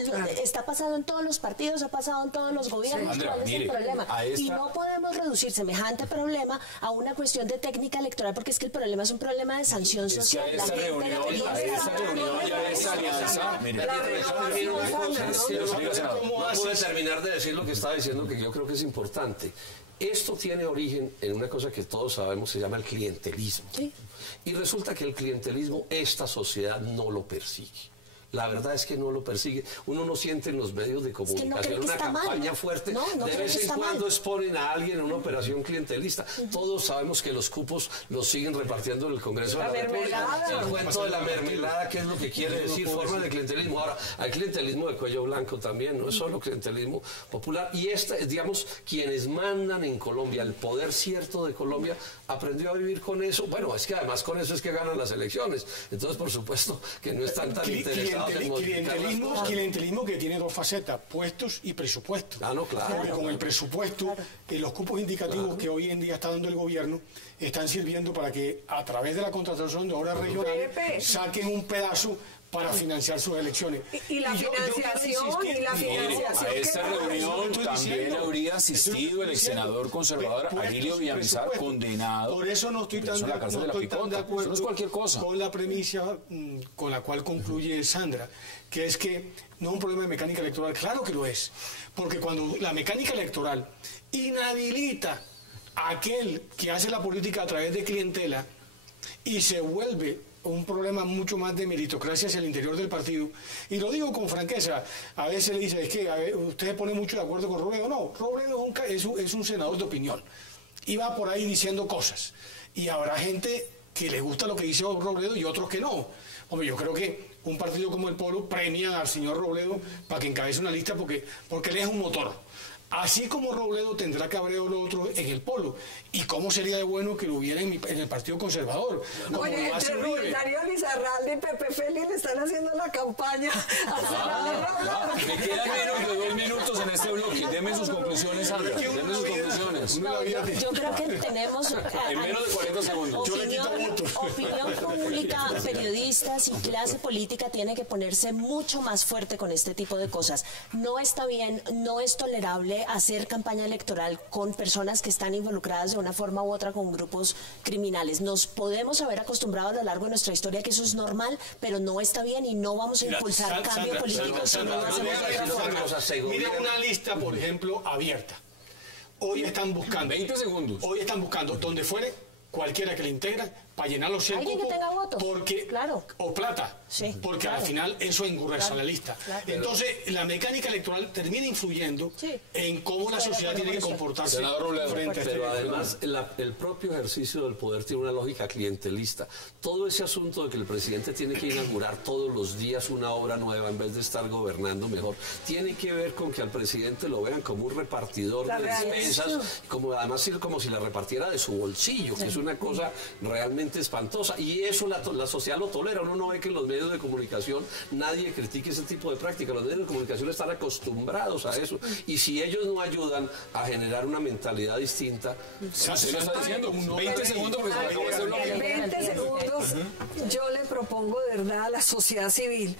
está pasando en todos los partidos, ha pasado en todos los gobiernos. Andrea, ¿cuál es el problema? Y no podemos reducir semejante problema a una cuestión de técnica electoral, porque es que el problema es un problema de sanción social. No pude terminar de decir lo que estaba diciendo, que yo creo que es importante. Esto tiene origen en una cosa que todos sabemos, se llama el clientelismo. Sí. Y resulta que el clientelismo esta sociedad no lo persigue. La verdad es que no lo persigue. Uno no siente en los medios de comunicación una campaña fuerte. De vez en cuando exponen a alguien en una operación clientelista. Todos sabemos que los cupos los siguen repartiendo en el Congreso de la República. El cuento de la mermelada, ¿qué es lo que quiere decir? Forma de clientelismo. Ahora, hay clientelismo de cuello blanco también, no es solo clientelismo popular. Y digamos, quienes mandan en Colombia, el poder cierto de Colombia, aprendió a vivir con eso. Bueno, es que además con eso es que ganan las elecciones. Entonces, por supuesto, que no están tan interesados. Clientelismo que tiene dos facetas, puestos y presupuestos. Ah, no, claro. Porque con el presupuesto, los cupos indicativos que hoy en día está dando el gobierno están sirviendo para que a través de la contratación de obras regionales saquen un pedazo para financiar sus elecciones. Y la financiación. A esta reunión también habría asistido el senador conservador Arilio Villamizar, condenado. Por eso no estoy tan de acuerdo con la premisa con la cual concluye Sandra, que es que no es un problema de mecánica electoral. Claro que lo es, porque cuando la mecánica electoral inhabilita a aquel que hace la política a través de clientela y se vuelve un problema mucho más de meritocracia hacia el interior del partido, y lo digo con franqueza, a veces le dice, es que usted se pone mucho de acuerdo con Robledo. No, Robledo es un senador de opinión, y va por ahí diciendo cosas, y habrá gente que le gusta lo que dice Robledo y otros que no. Hombre, yo creo que un partido como el Polo premia al señor Robledo para que encabece una lista porque él es un motor. Así como Robledo tendrá que haber otro en el Polo. ¿Y cómo sería de bueno que lo hubiera en el Partido Conservador? Oye, entre Rubén Darío Lizarralde y Pepe Félix le están haciendo la campaña. Me quedan menos de 2 minutos en este bloque. Deme sus conclusiones, Sandra. Deme sus conclusiones. Yo creo que tenemos en menos de 40 segundos. Opinión pública, periodistas y clase política tiene que ponerse mucho más fuerte con este tipo de cosas. No está bien, no es tolerable hacer campaña electoral con personas que están involucradas de una forma u otra con grupos criminales. Nos podemos haber acostumbrado a lo largo de nuestra historia que eso es normal, pero no está bien y no vamos a impulsar cambio político si no lo hacemos de otra forma. Mira una lista, por ejemplo, abierta. Hoy están buscando 20 segundos. Hoy están buscando donde fuere cualquiera que le integra para llenar los 100 alguien que tenga votos, porque o plata, porque al final eso engruesa la lista. Entonces la mecánica electoral termina influyendo en cómo la sociedad tiene que comportarse frente a este. Pero además el propio ejercicio del poder tiene una lógica clientelista. Todo ese asunto de que el presidente tiene que inaugurar todos los días una obra nueva en vez de estar gobernando mejor, tiene que ver con que al presidente lo vean como un repartidor de despensas, además como si la repartiera de su bolsillo, que es una cosa realmente espantosa, y eso la sociedad lo tolera. Uno no ve que en los medios de comunicación nadie critique ese tipo de práctica. Los medios de comunicación están acostumbrados a eso, y si ellos no ayudan a generar una mentalidad distinta, se lo está diciendo. 20 segundos, pues, en 20 segundos yo le propongo de verdad a la sociedad civil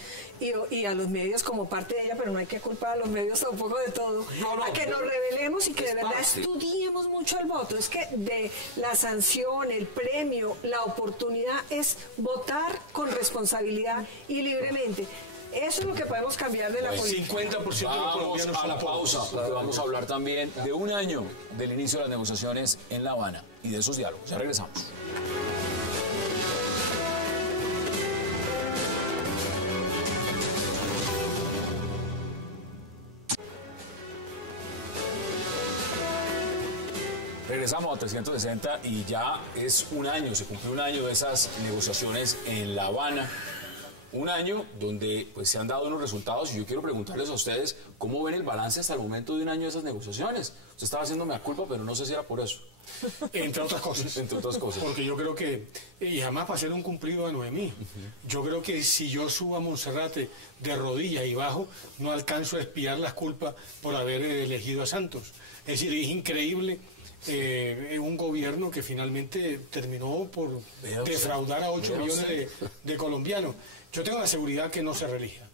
y a los medios como parte de ella, pero no hay que culpar a los medios tampoco de todo, a que nos rebelemos y que de verdad estudiemos mucho el voto. Es que de la sanción, el premio, la oportunidad es votar con responsabilidad y libremente. Eso es lo que podemos cambiar de la política. 50% de los colombianos a la pausa, porque vamos a hablar también de un año del inicio de las negociaciones en La Habana y de esos diálogos. Ya regresamos. Regresamos a 360 y ya es un año, se cumplió un año de esas negociaciones en La Habana. Un año donde pues se han dado unos resultados, y yo quiero preguntarles a ustedes cómo ven el balance hasta el momento de un año de esas negociaciones. Usted estaba haciéndome a culpa, pero no sé si era por eso. Entre otras cosas. Entre otras cosas. Porque yo creo que, y jamás para hacer un cumplido a Noemí, yo creo que si yo subo a Monserrate de rodillas y bajo, no alcanzo a expiar las culpas por haber elegido a Santos. Es decir, es increíble un gobierno que finalmente terminó por defraudar a 8 millones de colombianos. Yo tengo la seguridad que no se reelija.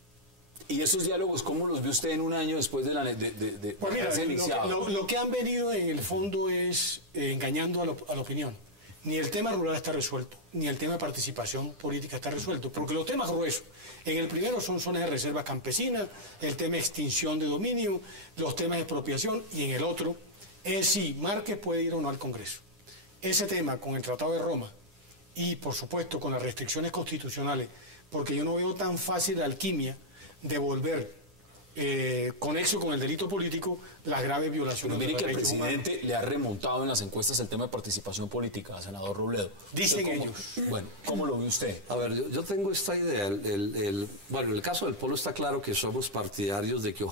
¿Y esos diálogos cómo los ve usted en un año después de pues mira, iniciado? Lo que han venido en el fondo es engañando a la opinión. Ni el tema rural está resuelto, ni el tema de participación política está resuelto, porque los temas gruesos, en el primero son zonas de reserva campesina, el tema de extinción de dominio, los temas de expropiación, y en el otro, es si Márquez puede ir o no al Congreso. Ese tema con el Tratado de Roma y, por supuesto, con las restricciones constitucionales, porque yo no veo tan fácil la alquimia de volver conexo con el delito político las graves violaciones Pero mire que el presidente humanos. le ha remontado en las encuestas el tema de participación política a senador Robledo. Dicen ¿Cómo, ellos. Bueno, ¿cómo lo ve usted? A ver, yo tengo esta idea. Bueno, en el caso del Polo está claro que somos partidarios de que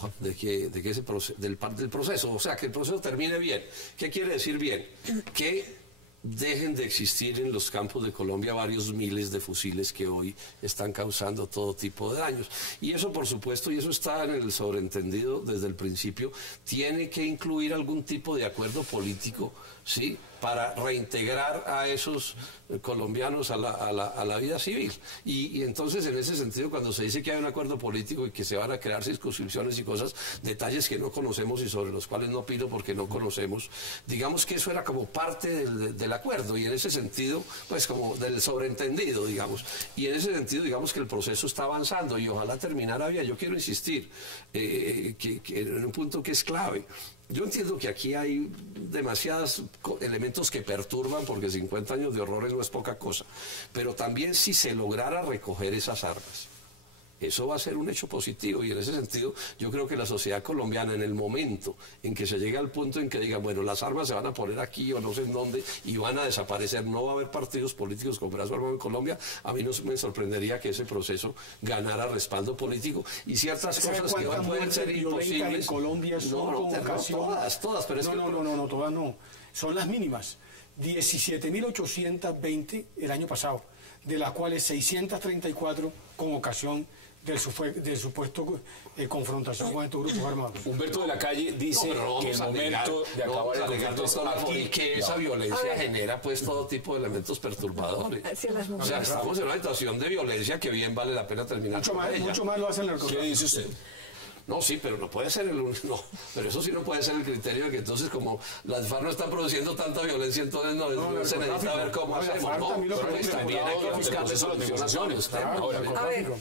ese del proceso, o sea, que el proceso termine bien. ¿Qué quiere decir bien? Que dejen de existir en los campos de Colombia varios miles de fusiles que hoy están causando todo tipo de daños. Y eso, por supuesto, y eso está en el sobreentendido desde el principio, tiene que incluir algún tipo de acuerdo político, ¿sí?, para reintegrar a esos colombianos a la vida civil. Y entonces, en ese sentido, cuando se dice que hay un acuerdo político y que se van a crear circunscripciones y cosas, detalles que no conocemos y sobre los cuales no opino porque no conocemos, digamos que eso era como parte del acuerdo, y en ese sentido, pues como del sobreentendido, digamos. Y en ese sentido, digamos que el proceso está avanzando y ojalá terminara bien. Yo quiero insistir que en un punto que es clave. Yo entiendo que aquí hay demasiados elementos que perturban, porque 50 años de horrores no es poca cosa, pero también si se lograra recoger esas armas, eso va a ser un hecho positivo, y en ese sentido yo creo que la sociedad colombiana, en el momento en que se llegue al punto en que digan, bueno, las armas se van a poner aquí o no sé en dónde y van a desaparecer, no va a haber partidos políticos con brazo armado en Colombia, a mí no me sorprendería que ese proceso ganara respaldo político, y ciertas cosas que hoy pueden ser imposibles. En Colombia son todas, pero es que... No, todas no, son las mínimas. 17.820 el año pasado, de las cuales 634 con ocasión del supuesto confrontación con estos grupos armados. Humberto de la Calle dice que el momento de acabar el conflicto es aquí, y que esa violencia genera pues todo tipo de elementos perturbadores. O sea, estamos en una situación de violencia que bien vale la pena terminar con ella. Mucho más lo hacen el ¿Qué dice usted? No, sí, pero no puede ser no, pero eso sí no puede ser el criterio de que entonces, como las FARC no están produciendo tanta violencia, entonces no se necesita ver cómo hacemos, ¿no? Pero también hay que buscarle soluciones. A ver,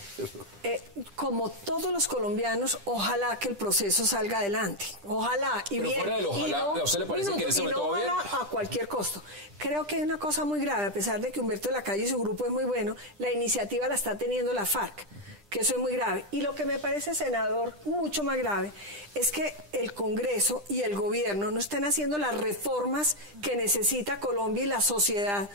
como todos los colombianos, ojalá que el proceso salga adelante. Ojalá, y pero bien. Fuera del ojalá, ¿a usted le parece que en ese momento va bien? A cualquier costo. Creo que hay una cosa muy grave, a pesar de que Humberto de la Calle y su grupo es muy bueno, la iniciativa la está teniendo la FARC, que eso es muy grave. Y lo que me parece, senador, mucho más grave, es que el Congreso y el gobierno no estén haciendo las reformas que necesita Colombia y la sociedad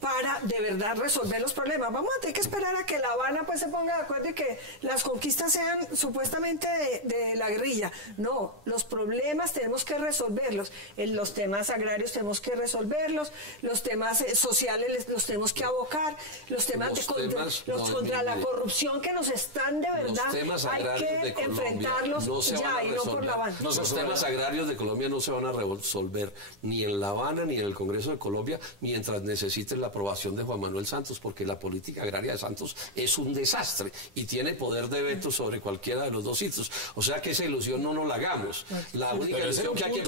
para de verdad resolver los problemas. Vamos a tener que esperar a que La Habana pues se ponga de acuerdo y que las conquistas sean supuestamente de la guerrilla. No, los problemas tenemos que resolverlos. Los temas agrarios tenemos que resolverlos, los temas sociales los tenemos que abocar, los temas contra la corrupción que nos están de verdad, hay que enfrentarlos ya y no por La Habana. Los temas agrarios de Colombia no se van a resolver ni en La Habana ni en el Congreso de Colombia mientras necesiten la aprobación de Juan Manuel Santos, porque la política agraria de Santos es un desastre y tiene poder de veto sobre cualquiera de los dos sitios. O sea que esa ilusión no nos la hagamos. La única ilusión que hay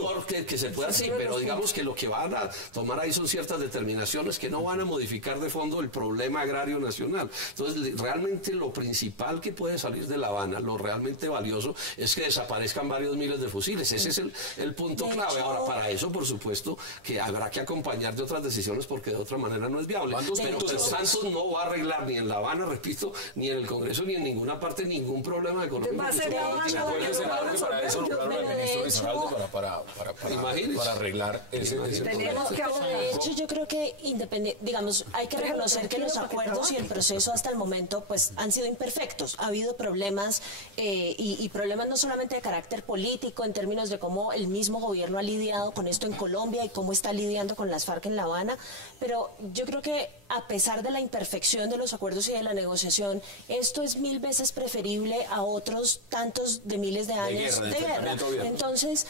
que se pueda hacer, pero digamos que lo que van a tomar ahí son ciertas determinaciones que no van a modificar de fondo el problema agrario nacional. Entonces, realmente lo principal que puede salir de La Habana, lo realmente valioso, es que desaparezcan varios miles de fusiles. Ese es el punto clave. Ahora, para eso, por supuesto, que habrá que acompañar de otras decisiones, porque de otra manera no es viable. Pero Santos no va a arreglar ni en La Habana, repito, ni en el Congreso, ni en ninguna parte, ningún problema de economía. Para eso nombraron al ministro Risaraldo para arreglar ese problema. De hecho, yo creo que digamos, hay que reconocer que los acuerdos y el proceso hasta el momento pues han sido imperfectos. Ha habido problemas y problemas no solamente de carácter político en términos de cómo el mismo gobierno ha lidiado con esto en Colombia y cómo está lidiando con las FARC en La Habana, pero yo creo que a pesar de la imperfección de los acuerdos y de la negociación, esto es 1000 veces preferible a otros tantos de miles de años de guerra. Entonces,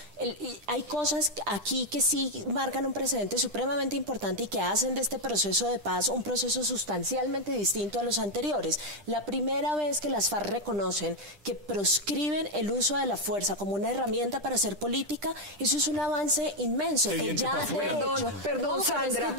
hay cosas aquí que sí marcan un precedente supremamente importante y que hacen de este proceso de paz un proceso sustancialmente distinto a los anteriores. La primera vez que las FARC reconocen que proscriben el uso de la fuerza como una herramienta para hacer política, eso es un avance inmenso. Perdón, Sandra,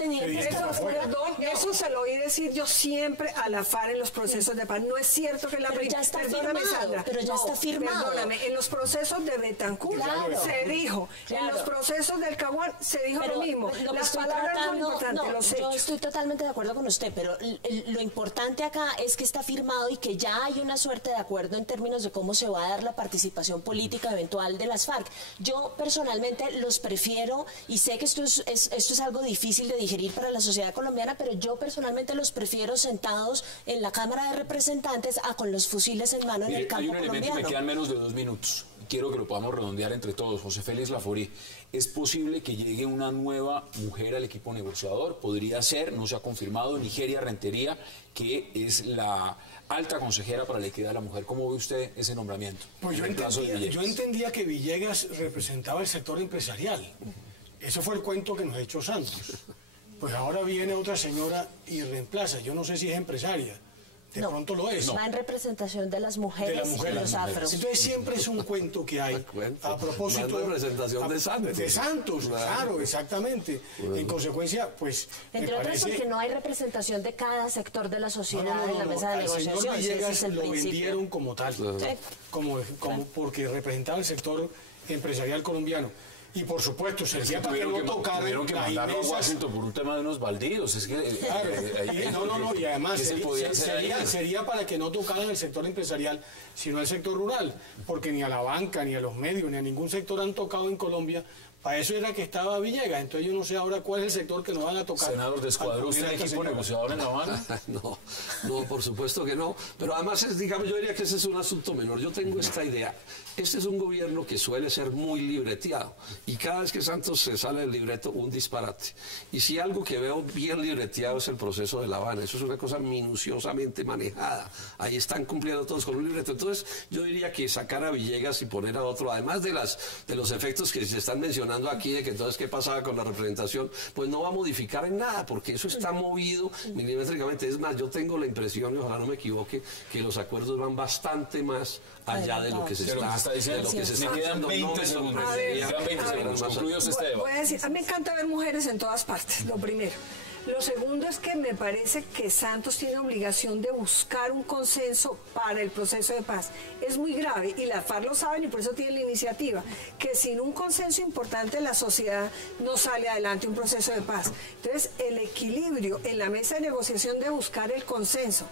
eso Eso se lo oí decir yo siempre a la FARC en los procesos de paz. No es cierto que la Pero ya está perdóname, firmado, Sandra. pero ya está firmado. Perdóname, en los procesos de Betancourt se dijo, en los procesos del Caguán se dijo lo mismo. Lo que Las estoy palabras tratando, son importantes, los yo hechos. estoy totalmente de acuerdo con usted, pero lo importante acá es que está firmado y que ya hay una suerte de acuerdo en términos de cómo se va a dar la participación política eventual de las FARC. Yo personalmente los prefiero, y sé que esto es algo difícil de digerir para la sociedad colombiana, pero yo personalmente los prefiero sentados en la Cámara de Representantes con los fusiles en mano en el campo hay un elemento y colombiano. me quedan menos de 2 minutos. Quiero que lo podamos redondear entre todos. José Félix Laforí, ¿es posible que llegue una nueva mujer al equipo negociador? Podría ser, no se ha confirmado, Nigeria Rentería, que es la alta consejera para la equidad de la mujer. ¿Cómo ve usted ese nombramiento? Pues yo entendía que Villegas representaba el sector empresarial. Ese fue el cuento que nos echó Santos. Pues ahora viene otra señora y reemplaza. Yo no sé si es empresaria. De pronto lo es. Va en representación de las mujeres, y los afros. Entonces siempre es un cuento que hay. A propósito. La representación de Santos. De Santos, claro, exactamente. Bueno. En consecuencia, pues. Entre otras, porque no hay representación de cada sector de la sociedad en la mesa de negociación. Señor Villegas ese es el lo principio. vendieron como tal. Sí. Como porque representaba el sector empresarial colombiano. Y por supuesto, sería para que no tocaran. Tuvieron que mandarlo a Washington por un tema de unos baldíos. Es que, claro, y además sería para que no tocaran el sector empresarial, sino el sector rural, porque ni a la banca, ni a los medios, ni a ningún sector han tocado en Colombia. Para eso era que estaba Villegas. Entonces yo no sé ahora cuál es el sector que nos van a tocar. Senador, ¿descuadró usted el equipo negociador en La Habana? No, por supuesto que no. Pero además, digamos, yo diría que ese es un asunto menor. Yo tengo esta idea. Este es un gobierno que suele ser muy libreteado. Y cada vez que Santos se sale del libreto, un disparate. Y si algo que veo bien libreteado es el proceso de La Habana. Eso es una cosa minuciosamente manejada. Ahí están cumpliendo todos con un libreto. Entonces, yo diría que sacar a Villegas y poner a otro, además de los efectos que se están mencionando aquí, de que entonces qué pasaba con la representación, pues no va a modificar en nada, porque eso está movido milimétricamente. Es más, yo tengo la impresión, y ojalá no me equivoque, que los acuerdos van bastante más allá de lo que se está diciendo. Me quedan 20 segundos. Concluyos este debate. Voy a decir, a mí me encanta ver mujeres en todas partes, lo primero. Lo segundo es que me parece que Santos tiene obligación de buscar un consenso para el proceso de paz. Es muy grave, y la FARC lo saben y por eso tiene la iniciativa, que sin un consenso importante la sociedad no sale adelante un proceso de paz. Entonces, el equilibrio en la mesa de negociación de buscar el consenso.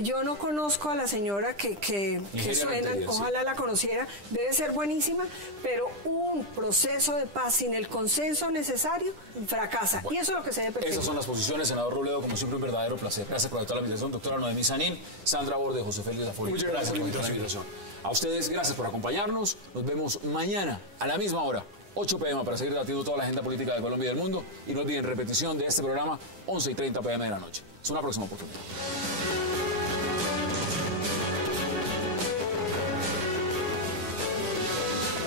Yo no conozco a la señora que suena, ojalá la conociera, debe ser buenísima, pero un proceso de paz sin el consenso necesario fracasa. Bueno, y eso es lo que se debe perseguir. Esas son las posiciones, senador Robledo, como siempre un verdadero placer. Gracias por toda la invitación, doctora Noemí Sanín, Sandra Borde, José Félix Laforí. Muchas gracias por la invitación. A ustedes, gracias por acompañarnos. Nos vemos mañana a la misma hora, 8 p.m. para seguir debatiendo toda la agenda política de Colombia y del mundo. Y no olviden repetición de este programa, 11:30 p.m. de la noche. Es una próxima oportunidad.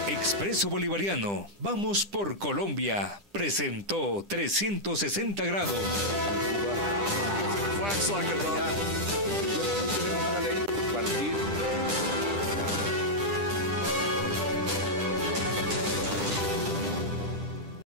Expreso Bolivariano, vamos por Colombia, presentó 360 grados.